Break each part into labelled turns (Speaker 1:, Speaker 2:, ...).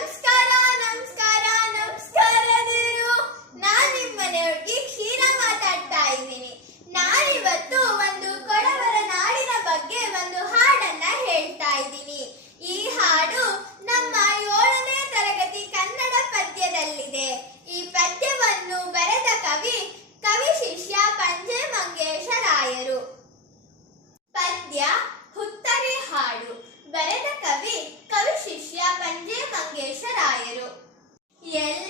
Speaker 1: ನಮಸ್ಕಾರ ನಮಸ್ಕಾರ ನಮಸ್ಕಾರದಿರು ನಾನು ನಿಮ್ಮನೆ ಹುಡುಗಿ ಕ್ಷೀರ ಮಾತಾಡ್ತಾ ಇದ್ದೀನಿ. ನಾನಿವತ್ತು ಒಂದು ಕೊಡವರ ನಾಡಿನ ಬಗ್ಗೆ ಒಂದು ಹಾಡನ್ನ ಹೇಳ್ತಾ ಇದ್ದೀನಿ. ಈ ಹಾಡು ನಮ್ಮ ಏಳನೇ ತರಗತಿ ಕನ್ನಡ ಪದ್ಯದಲ್ಲಿದೆ. ಈ ಪದ್ಯವನ್ನು ಬರೆದ ಕವಿ ಕವಿ ಶಿಷ್ಯ ಪಂಜೆ ಮಂಗೇಶರಾಯರು ಪದ್ಯ, ಹುತ್ತರಿ ಹಾಡು. ಬರೆದ ಕವಿ ಕವಿ ಶಿಷ್ಯ ಪಂಜೆ ಮಂಗೇಶರಾಯರು ಎಲ್ಲ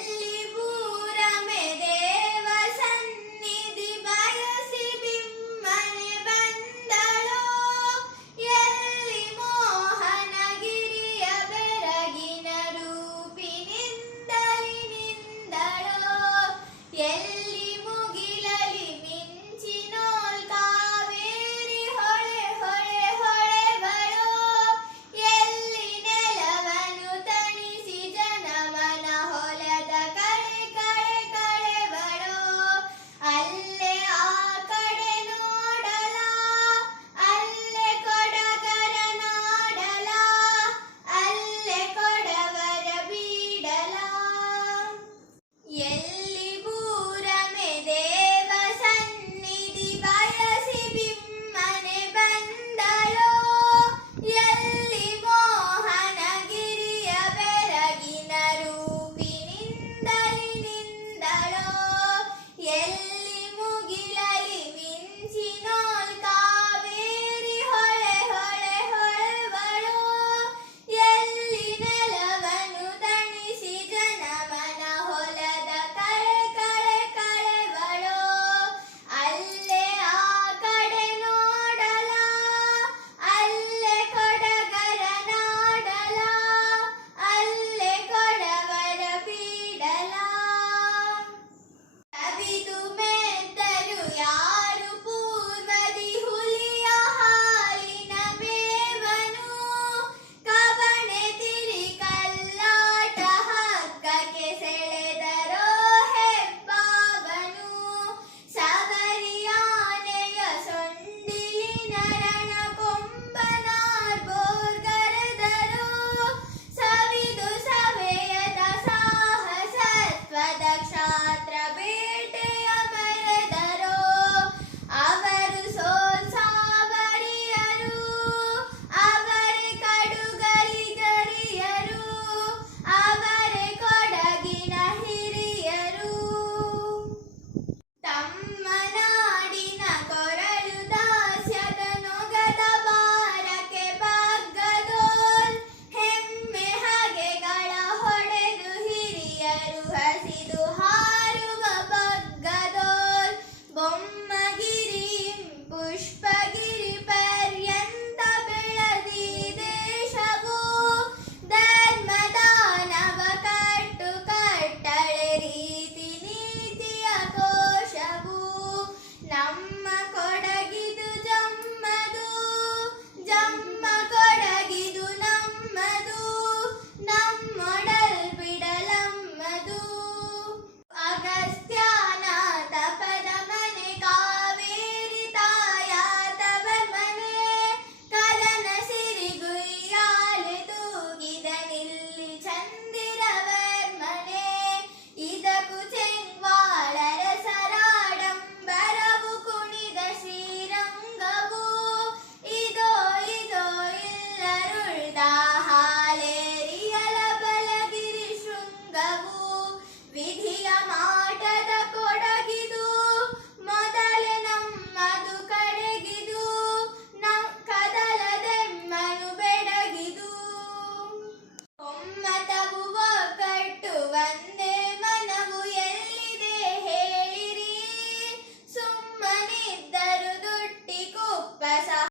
Speaker 1: First, he do